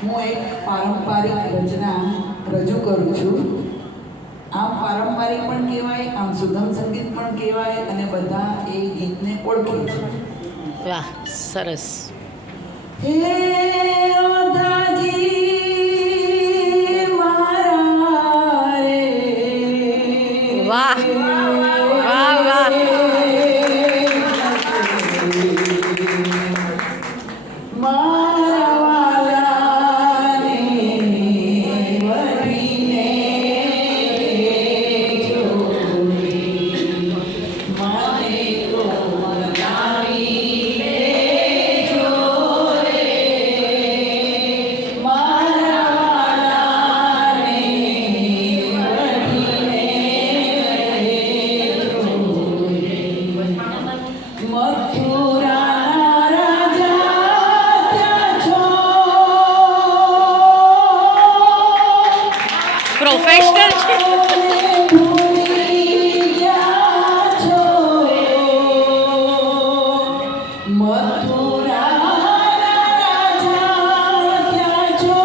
હું એક પારંપરિક રચના રજૂ કરું છું. આમ પારંપરિક પણ કહેવાય, આમ સુગમ સંગીત પણ કહેવાય, અને બધા એ ગીતને ઓળખે છે. વાહ, સરસ. હે ઓધાજી મારા રે, વાહ વાહ વાહ. મારા વાલાને વળીને જોડી, મને તો મનાવી લેજો રે. મારા વાલાને વળીને જોડી, મથુરાના રાજા ત્યાં છો, પ્રોફેશનલ છે. ભૂલી ગયા છો. મથુરાના રાજા ત્યાં છો,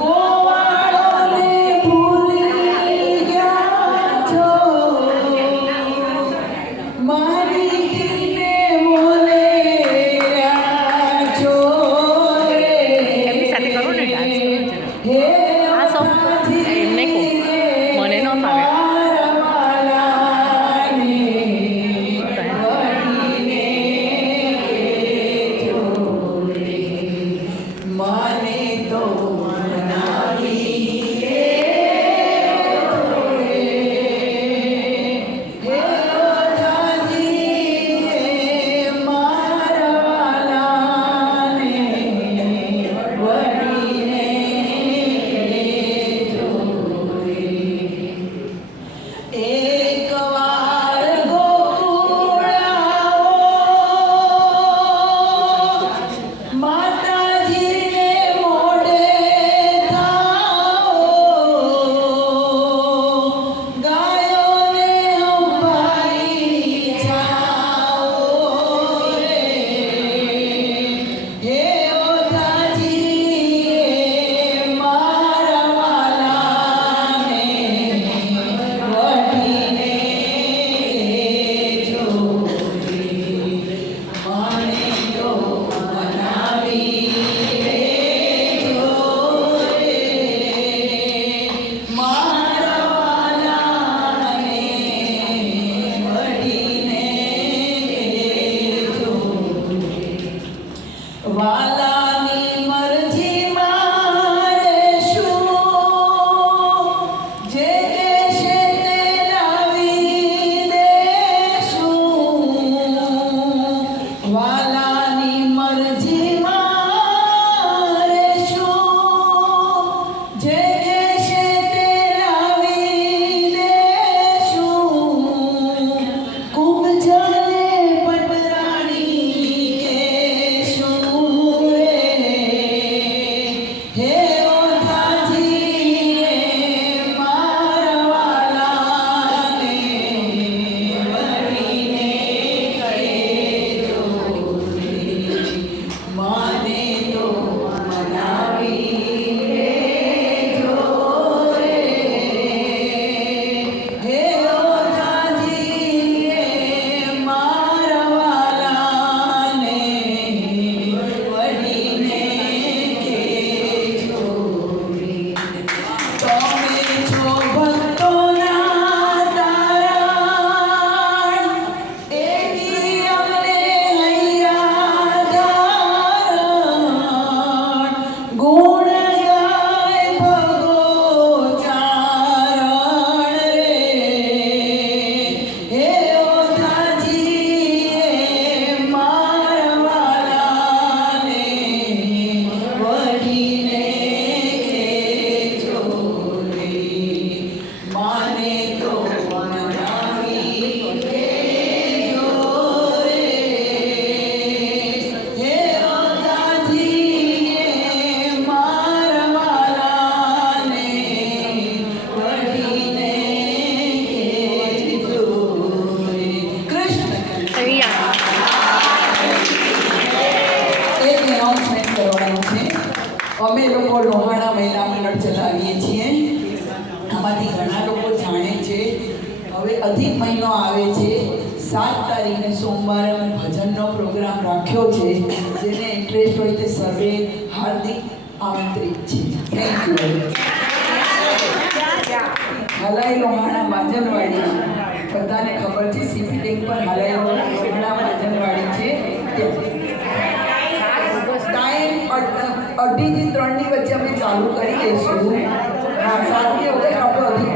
ગોવાળોને ભૂલી ગયા છો. મારી દીને મોલે રહ્યા છો રે. એમની સાથે કરો ને ડાન્સ કરો જરા. હે આ સોંગ એમને કહો, મને ન ફાવે. મારા વાલાને વળીને કહેજો રે. મને તો મનાવી લેજો રે. હે ઓધાજી મારા વાલાને વળીને કહેજો રે. એકવાર ગોકુળ આવો, માતાજીને મોઢે થાઓ, ગાયોને અંબારી જાઓ રે. હે ઓધાજી મારા વાલાને વળીને કહેજો રે. મને તો મનાવી લેજો રે. મારા વાલાને વળીને કહેજો રે. વાલાની મરજી મારે શું, જે કહેશે તે લાવી દેશું. વાલાની મરજી મારે શું, જે કહેશે તે લાવી દેશું. કુબજાને પટરાણી કહેશું અમે લોકો લોહાણા મહિલા મંડળ ચલાવીએ છીએ. આમાંથી ઘણા લોકો જાણે છે. હવે અધિક મહિનો આવે છે. 7 તારીખે સોમવારે અમે ભજનનો પ્રોગ્રામ રાખ્યો છે. જેને ઇન્ટરેસ્ટ હોય તે સર્વે હાર્દિક આમંત્રિત છે. Thank you. હલાઈ લોહાણા બાજનવાડી, બધાને ખબર છે સીપીટિંગ પર હલાઈ લોહાણા બાજનવાડી છે. ટાઈમ 2:30 થી 3 ની વચ્ચે અમે ચાલુ કરી દઈશું. હા, 7 ની વખત આપણો અધિક